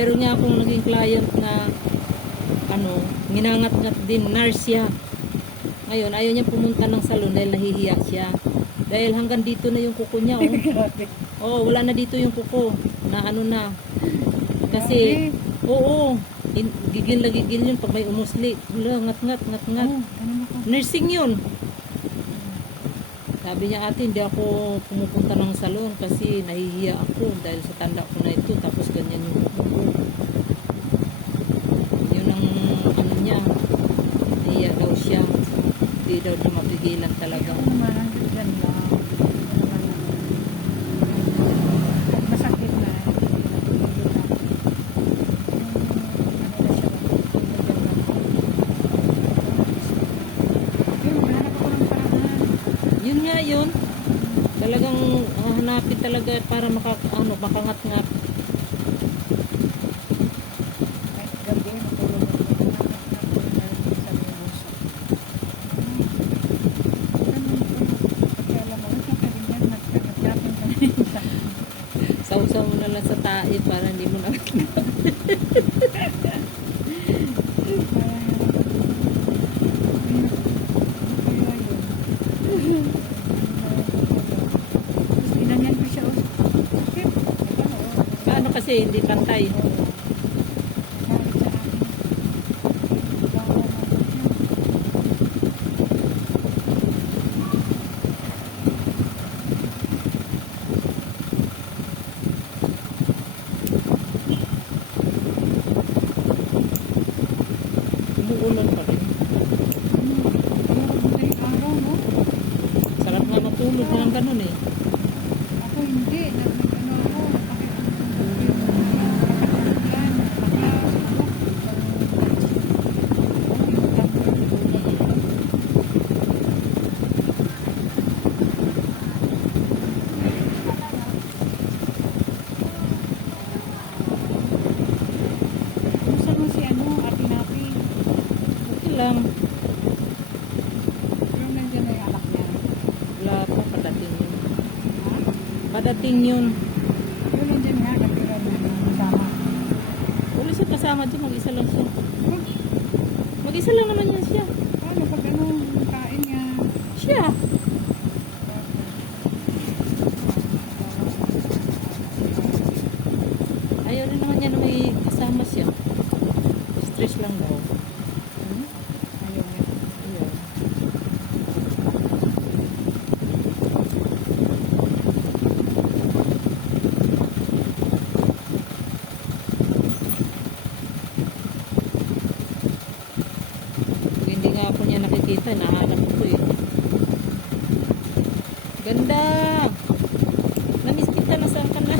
Mayroon niya akong naging client na ano, nginangat-ngat din, nurse siya. Ngayon, ayaw niya pumunta ng salon dahil nahihiya siya. Dahil hanggang dito na yung kuko niya, oh. Wala na dito yung kuko. Na ano na. Kasi, oo, gigil na gigil yun pag may umusli. Wala, ngat-ngat. Nursing yun. Sabi niya, ate, hindi ako pumupunta ng salon kasi nahihiya ako dahil sa tanda ko na ito. Tapos ganyan yung kuko ko. Yun ang ano niya. Nahihiya daw siya. Hindi daw na mapigilan talaga. Masakit na. Yun nga yun. Talagang hahanapin talaga para makangat-ngat. Kahit gabi, matulog ako. Sausaw mo na lang sa tae para hindi mo na paano kasi hindi pantay. Umuulan pa rin. Sarap nga matulog ng ganun eh. Ako hindi. Ano ako, gusto mo si ano, Ate Napi. Okay lang. Pero nandiyan na yung anak niya. Wala pa, padating yun. Ha? Padating yun. Pero nandiyan nga, kapira na kasama. Wala siya kasama dyan, mag-isa lang siya. Mag-isa lang naman yan siya. Paano pag ano, kain niya? Siya. Ayaw rin naman niya na may kasama siya. Stress lang daw. Ayaw niya. Ayaw. Pag hindi nga ako niya nakikita, nahanap ko eh. Ganda! Namiss kita, nasaan ka na?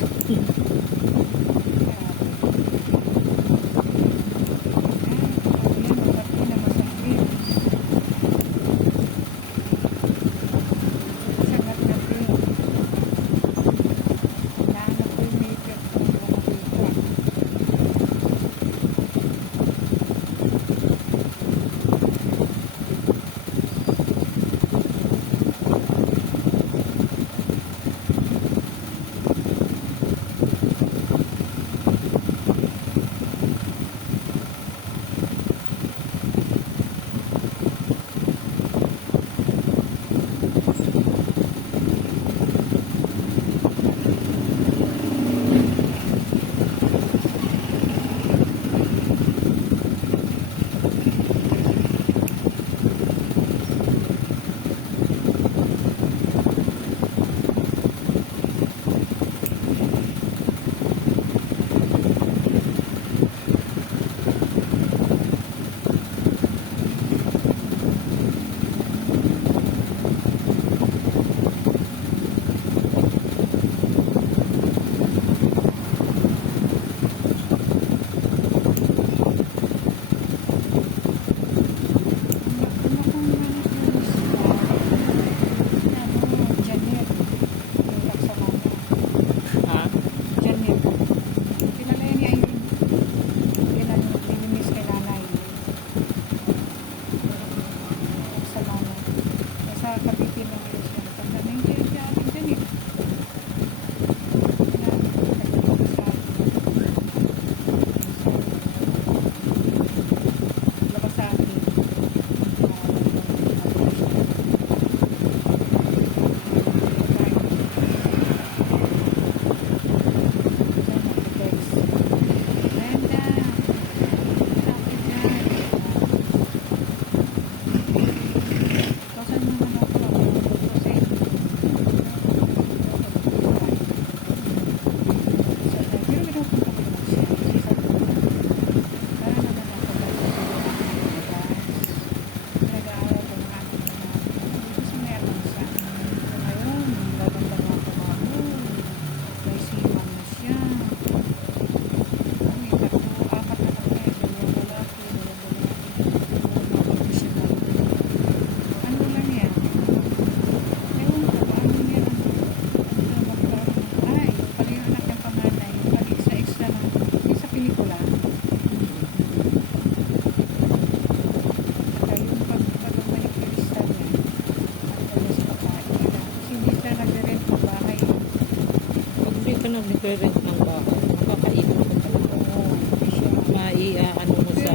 nagre-rent ng bahay. Nakakaipon ko talaga. Oo, hindi siya. Ano mo sa...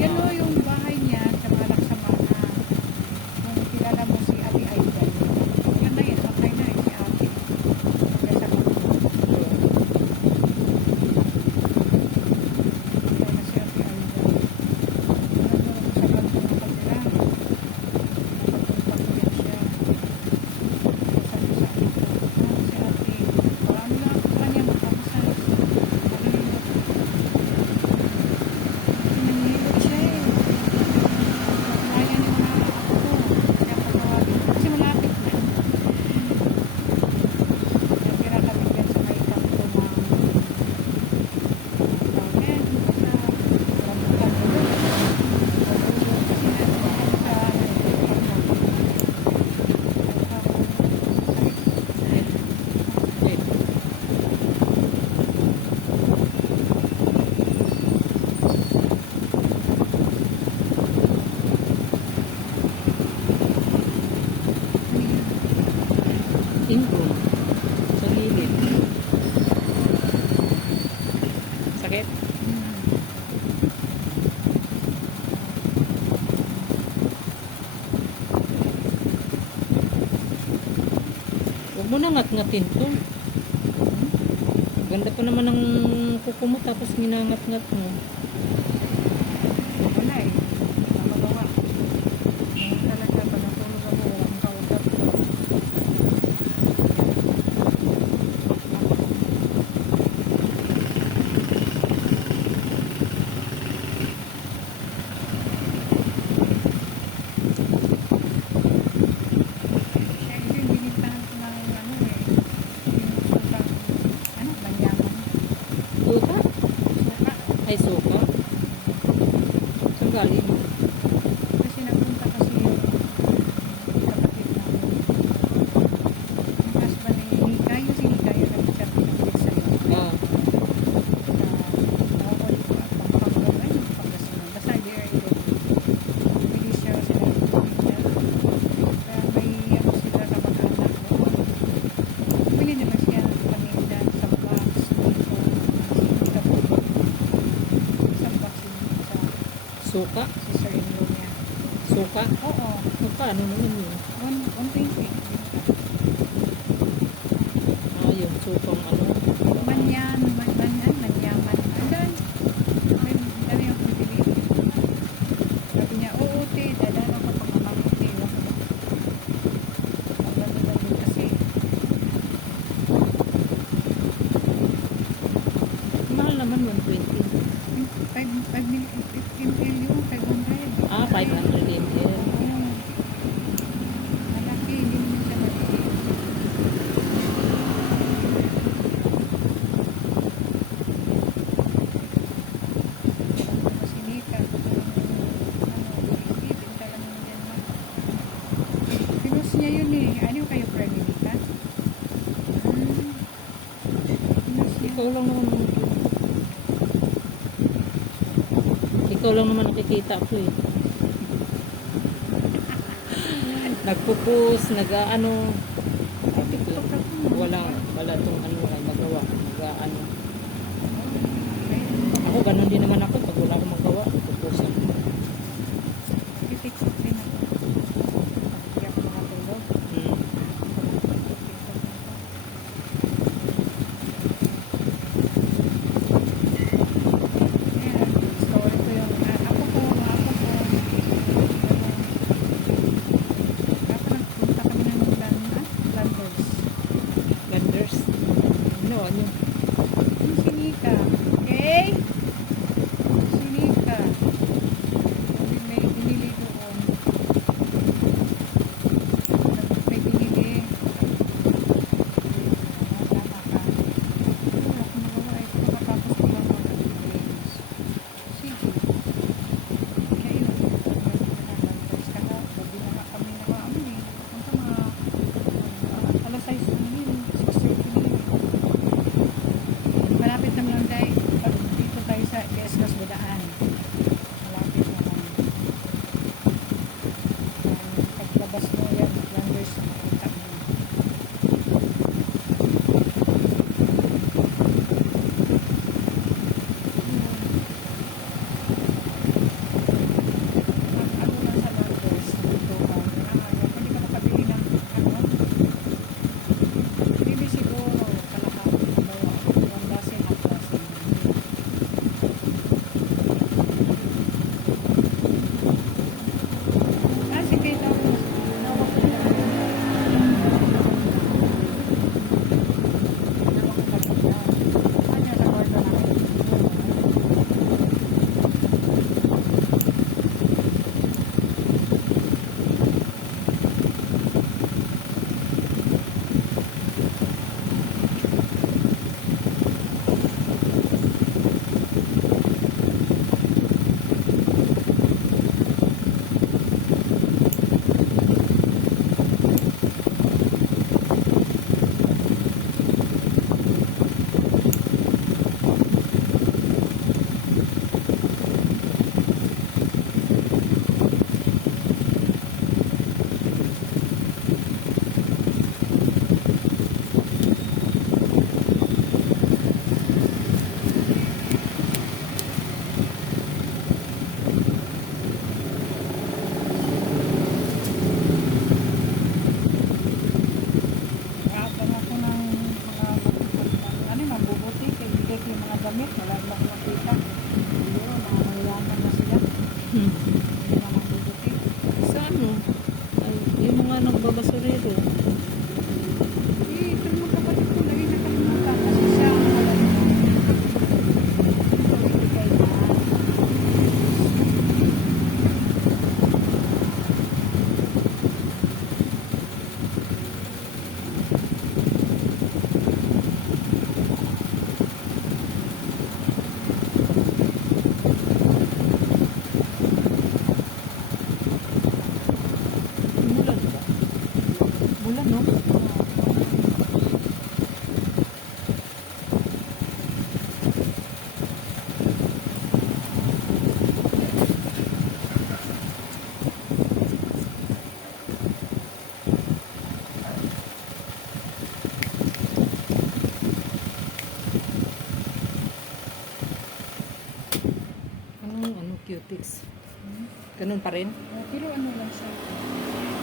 Yan o yung bahay niya sa mga Laksamana. Kung kilala mo si Ate Aida. Yan na yun, patay na si Ate. Nasa Laksamana. Patay na si Ate Aida. Nandun ako sa kanto ng kanila. Nakapagpunta ko yan siya. Sabi sa akin ko, si Ate, marami lang ako sa kanya magpapasal. Nanghihilot siya eh. Kaya niya mga ako ko. Kaya patawagin ko. Kasi malapit na. Natira kami dyan sa may kanto ng Tawag sa rambutan ulo. Kasi nandun sa in-room. Sa gilid. Sakit? Huwag mo na ngat-ngatin to. Ganda pa naman ng kuko mo tapos ginangat-ngat mo. wala eh. Namagawa. Ngayon talaga pag natulog ako, walang kausap ko. Kaya yun, binintahan ko ng ano eh. Yung sukang, ano, banyaman. Suka? Suka. Ay, suka? Saan galing? Kasi nagpunta kasi yung kapatid namin. Yung husband ni Hikayo, si Hikayo nag-chat pinag-click sa'yo. Ah, Nakakol ko at Pampanga, ay, Pangasinan. Basta di ay bili siya sila ng pizza. Kaya may ano sila na mag-anak. Bili naman siya ng paninda sa box. Isang box yun sa suka? sister-in-law niya. Suka? Oo, Magkano naman yun? 120. Ah, yung sukang ano? Manyaman. Andan. May dami ang pipili. Sabi niya, oo, te, dadala ko pang amang te. Ang ganda-ganda kasi. Mahal naman 120. 15 yung 500. Ah, 500 ml. Oo. Malaki, hindi naman siya malaki. Sinika. Ibinta lang yun dyan man. Pinos niya yun eh. Ano kayo, Pranica? Pinos niya. Ikaw lang naman ikaw lang naman nakikita ko eh. Nagpupus, nag-ano. Wala tong ano, wala magawa. Nag-ano. Ako, ganun din naman ako. Pag wala akong magawa, nagpupusan. TikTok din ako. Hindi ako makatulog. Hmm. Ayan, story ko yung ako ko. Ako nagpunta kami ng Landers. Vendors. Ano, ano? Yung si Nika. Okay? Si ano, cutex. Hmm? Ganun pa rin. Pero ano lang siya.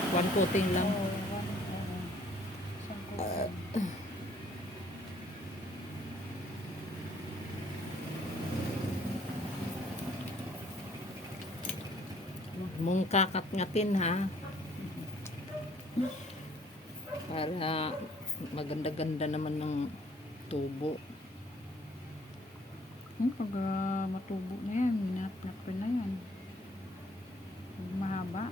One coating lang. Oo, isang coating. Huwag mong kakatngatin ha. Para maganda-ganda naman ng tubo. Pag matubo na yan, minat-nat ko na yan. Pag mahaba.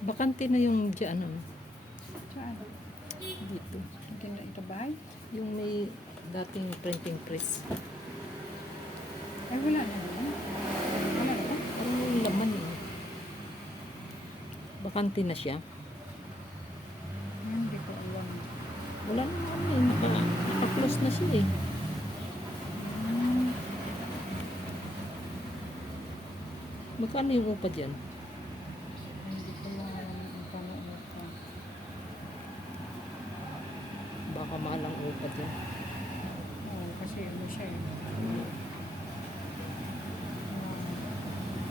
Bakante na yung dyan, ano, Saan? dito. Yung ito bahay? Yung may dating printing press. Ay, wala na naman. Wala na ba? Parang yung laman eh. Bakante na siya. Hindi ko alam. Wala na naman eh. Naka-close na siya eh. Hmm. Magkano yung upa dyan? Hindi ko lang alam ang panood ko. Baka mahal ang upa dyan. Oo, kasi ano siya eh.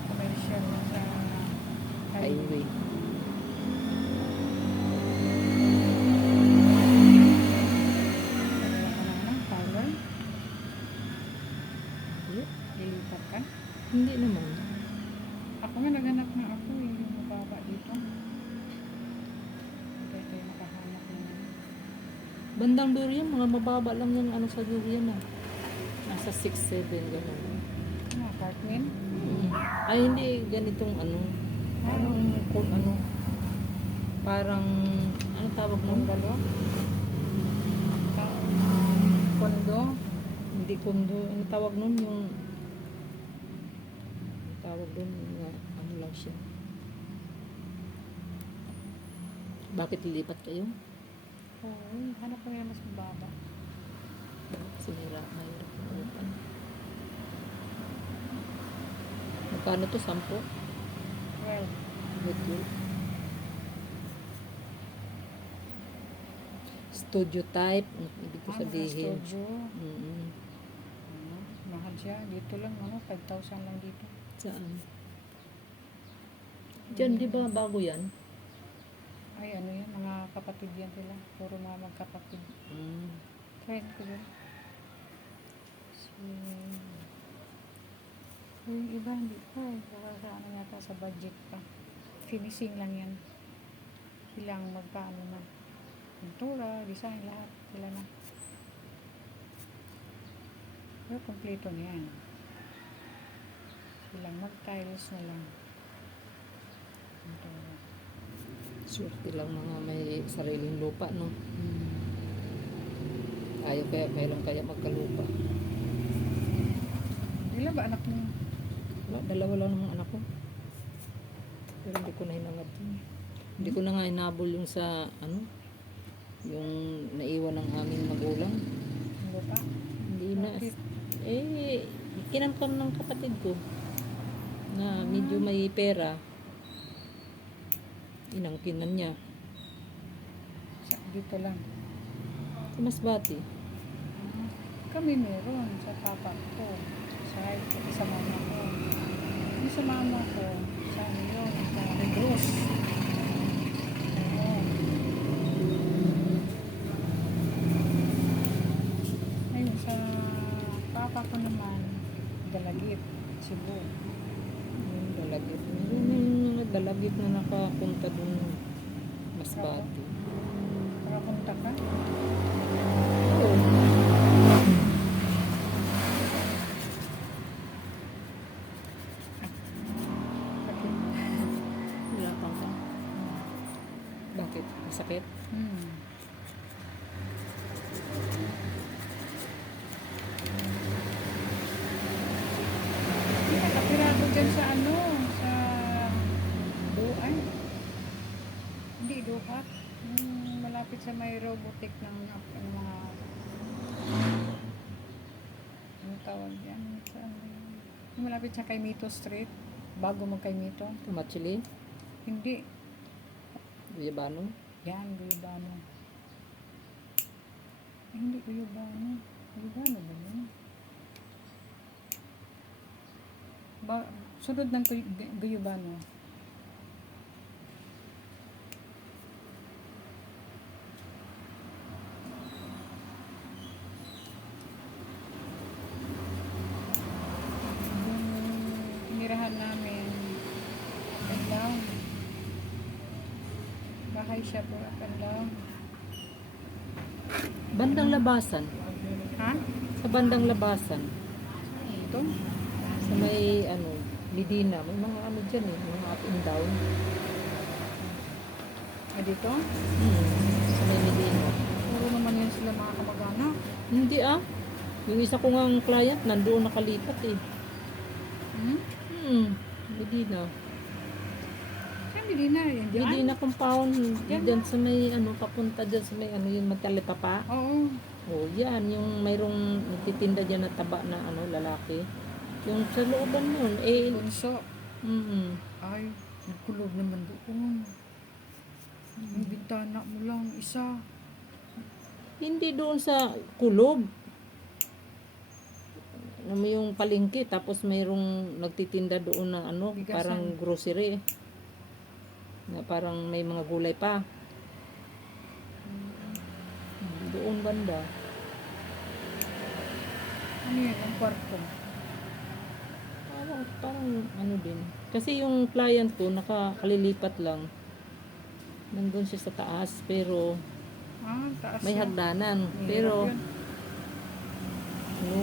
Commercial na sa Highway. Wala ka naman ng parlor. Hindi. Lilipat ka. Hindi naman. Ako nga naghanap na ako eh. Yung mababa dito. Kaya tayo makahanap naman. Bandang durian, mga mababa lang yung ano sa durian ah. Nasa 6-7 gano'n. Ano, apartment? Ay hindi ganitong ano. Ano, parang ano tawag nun? Bungalow? Kondo? Hindi kondo. Ano tawag nun? Yung tawag dun nga ano lang siya. Bakit lilipat kayo? Oo, hanap ko nga mas mababa. Sinira, mahirap na upan. Magkano to? 10? Well, Good yun. Studio type, ang ibig ko sabihin. studio. Mm-mm. Mahal siya. Dito lang, 5,000 lang dito. Saan? Diyan, di ba bago yan? Ay, ano yan, mga kapatid yan sila. Puro mga magkapatid. Friend ko yun. Yung iba, hindi pa eh. Baka sa ano yata, sa budget pa. Finishing lang yan. Silang magkaano na. Pintura, design, lahat. Sila na. Pero kompleto na yan. Silang mag-tiles na lang. Pintura. Swerte lang mga may sariling lupa, no? Ayaw kailan kaya magkalupa. Ilan ba anak mo? Wala, dalawa lang ng anak ko. Pero hindi ko na hinangad yun. Hindi ko na nga hinabol yung sa, ano, yung naiwan ng aming magulang. Ano pa? Hindi na. Bakit? Eh, kinamkam ng kapatid ko na medyo may pera. Inangkinan niya. Dito lang. Sa Masbate. Kami meron sa papa ko. Sa mama ko. Yung sa mama ko, sa ano yun, sa Negros. Oo. Ayun, sa papa ko naman, Dalagit, Cebu. Yung dalagit. Meron yung mga dalagit na nakapunta dun Masbate. Nakapunta ka? Oo. Bakit? Wala pang ka. Bakit? Masakit? Hmm. Hindi, nakapira ko dyan sa ano, sa Duay. Hindi, Duhat. Malapit sa may robotic ng mga, ano tawag yan? Saan ba yun? Yung malapit sa Kaimito Street, bago mag Kaimito. Tumachili? Hindi, Guyabano? yan, Guyabano. Hindi, Guyabano. Guyabano ba yun? Sunod ng Guyabano. Yung tinirahan namin, up and down. Bahay siya po, up and down. Bandang labasan. Ha? Sa bandang labasan. Ito? Sa may ano, Medina. May mga ano dyan eh. Mga up and down. Dito? Sa may Medina. Puro naman yan sila mga kamag-anak. Hindi ah. Yung isa ko ngang client, nandoon nakalipat eh. Medina. Saan Medina? Yan dyan? Medina compound. Yan Dyan sa may ano, papunta dyan sa may ano, yung Magtalipapa. Oo. Oh, yan. Yung mayroong nagtitinda dyan na taba na ano, lalaki. Yung sa looban nun, eh, Bunso. Ay, nagkulog naman doon. Yung bintana mo lang, isa. hindi doon sa kulob. Ano mo yung palengke, tapos mayroong nagtitinda doon na ano, Bigasan. parang grocery. Na parang may mga gulay pa. Doon banda. Ano yun, ang kwarto? Parang ano din. Kasi yung client ko, nakakalilipat lang. Nandun siya sa taas, pero Taas may yan. hagdanan. Hirap Pero, yun. ano,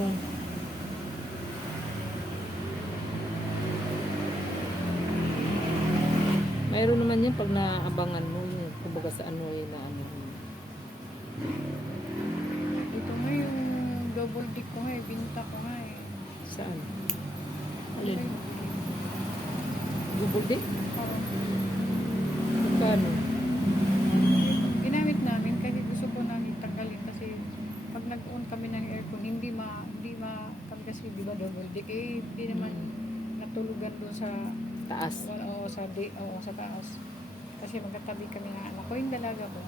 mayroon naman yun pag naaabangan mo, yung kumbaga sa ano eh, na ano. Ito nga yung double dick ko nga eh, binta ko nga eh. Saan? Alin? Ay, Gubudik? parang Magkano? ginamit namin kasi gusto ko namin tanggalin kasi pag nag-on kami ng aircon, hindi kami kasi di ba double dick eh, hindi naman natulugan doon sa Taas. sa taas. Kasi magkatabi kami ng anak ko, yung dalaga ko.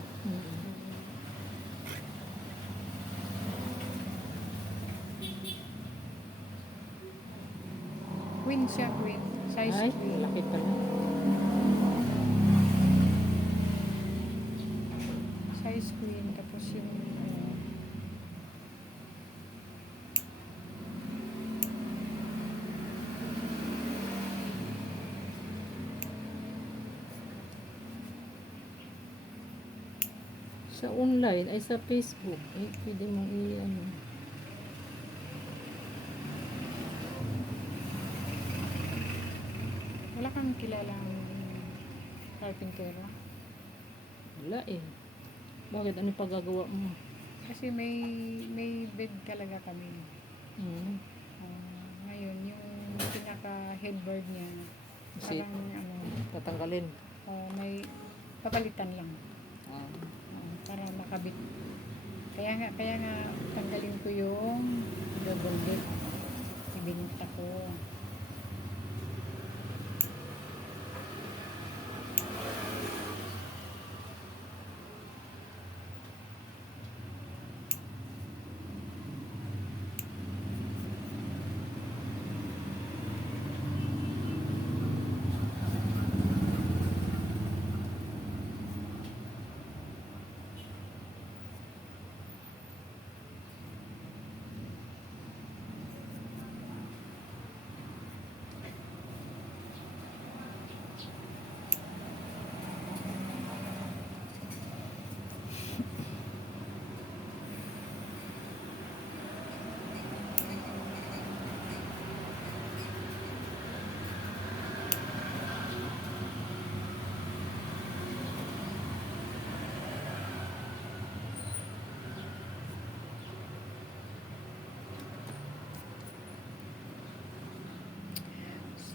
Queen siya, queen. Size Ay, queen. malaki pala. Size queen. Tapos yung Sa online, ay sa Facebook, eh, pwede mong i-ano. wala kang kilalang carpentero. Wala eh. Bakit? Ano pagagawa mo? Kasi may bed talaga kami. Hmm. Ngayon, yung pinaka headboard niya, Kasi parang ano, tatanggalin. may papalitan lang. Ah. Para makabit. Kaya nga tanggalin ko yung double deck.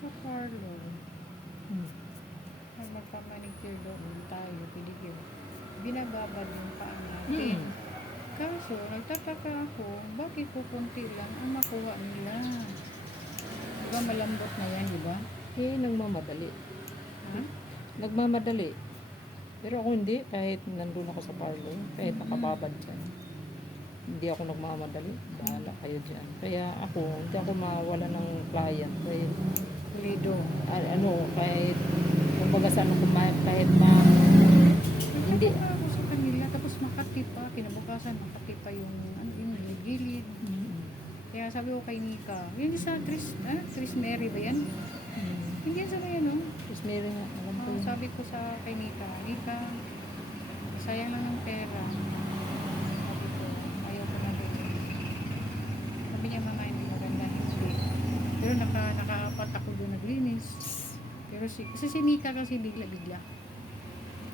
Sa parlor. Hmm. Pag magpamanicure doon tayo, pedicure. Binababad yung paa natin. Hmm. Kaso, nagtataka ako, bakit kukunti lang ang makuha nila? Diba malambot na yan, diba? Eh, nagmamadali. Ha? Nagmamadali. Pero ako hindi, kahit nandun ako sa parlor, kahit nakababad dyan. Hindi ako nagmamadali. Bahala kayo dyan. Kaya ako, hindi ako mawala ng client. Kahit, Lido. kahit, kumbaga sa ano, kahit hindi. Nagtataka ako sa kanila, tapos Makati pa. Kinabukasan, Makati pa yung, yung gilid. Kaya sabi ko kay Nika, hindi sa Tris Mary ba yan? Hindi yan sa yan, no? Tapos meron nga, alam ko Oh, yun. sabi ko sa kay Nika, sayang lang ng pera. Sabi ko, ayaw ko na din. Sabi niya, mga hindi maganda, hindi. Pero nakaapat ako doon naglinis. Pero kasi si Nika kasi bigla-bigla.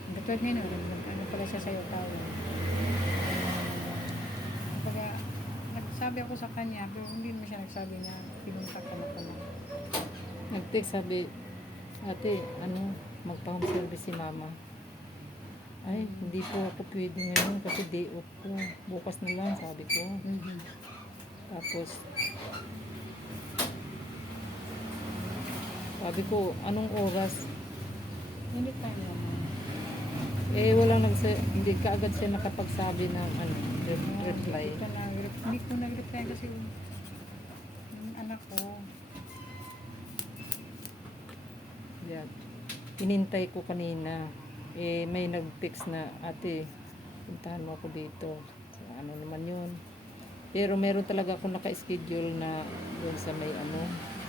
Katulad ngayon, ano pala siya sa'yo tawag. Kapag nagsabi ako sa kanya, pero hindi mo siya nagsabi na pinunta ko na pala. Nag-text sabi, ate, magpa-home service si mama. Ay, hindi po ako pwede ngayon kasi day off ko. Bukas na lang, sabi ko. Tapos, sabi ko, anong oras? Hindi tayo naman. Eh, hindi kaagad siya nakapagsabi ng reply. Hindi ko nag-reply kasi yung anak ko. Yan. Inintay ko kanina. Eh, may nag-text na, ate, puntahan mo ako dito. So, ano naman yun. Pero meron talaga ako naka-schedule na doon sa may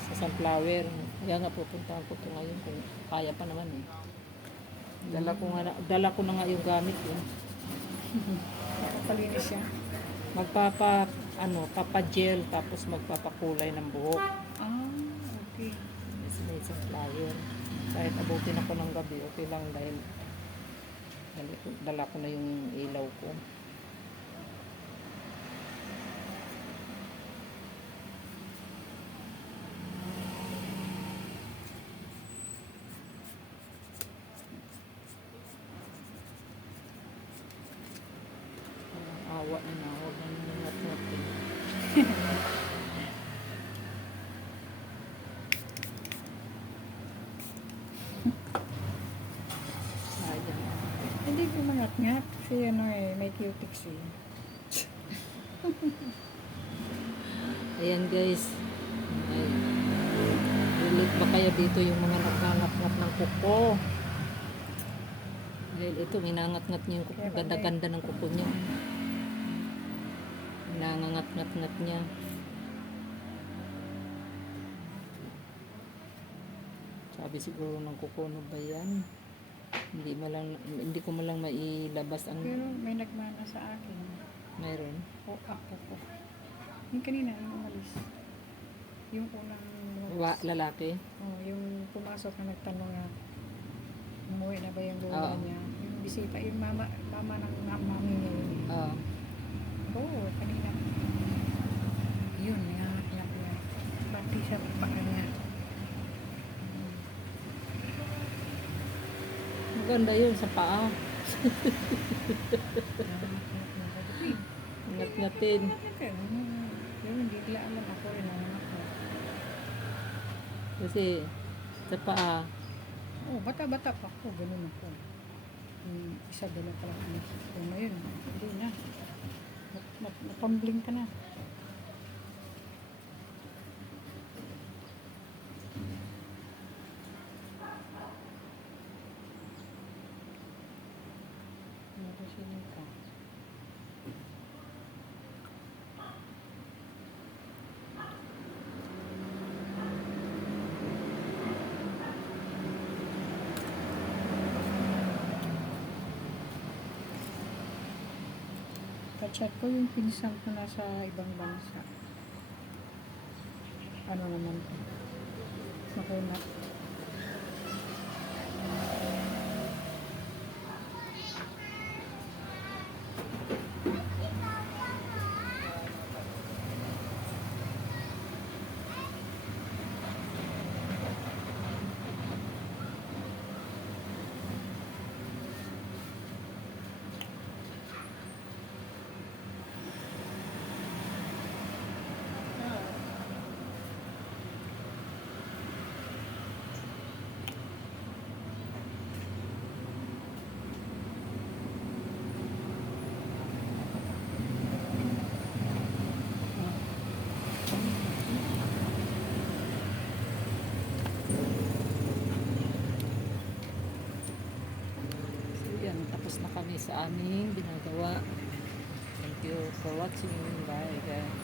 sa Sunflower. Kaya nga pupuntahan ko ito ngayon kung kaya pa naman eh. Dala ko na nga yung gamit yun. Palinis siya. Papa-gel tapos magpapakulay ng buhok. Ah, okay. Kasi may Sunflower. Kahit abutin ako ng gabi, okay lang dahil dala ko na yung ilaw ko. Awa na, huwag na nungat-natin. Ayan. Hindi ko mangat-ngat. Kasi may cutics eh. Ayan guys. Ay, relate ba kaya dito yung mga nagkangat-ngat ng kuko? Dahil ito, minangat-ngat niya yung kuko. Ganda-ganda ng kuko niya. Minangat-ngat niya. Sabi siguro ng kuko, ano ba yan? Hindi ko malang mailabas ang Pero may nagmana sa akin. mayroon. O ako ko. Yung kanina, yung umalis. Yung unang Lalaki. yung pumasok na nagtanong na umuwi na ba yung lola Oo. niya. Yung bisita, yung mama ng mami niya yun. Ah, Oo, kanina. Yun, niya. Bati siya pa kanya. maganda yun sa paa. Ngat-ngatin. Yung bigla alam ako rin ang anak ko. Kasi sa paa, Oh, bata-bata pa ako, ganun ako. Isa dala pa lang anak. So, ngayon, hindi na. Napambling ka na. Napasilin ka. Kachat ko yung pinsan ko nasa ibang bansa. Ano naman to? Sakuna. kami sa aming ginagawa. Thank you for watching. Bye guys.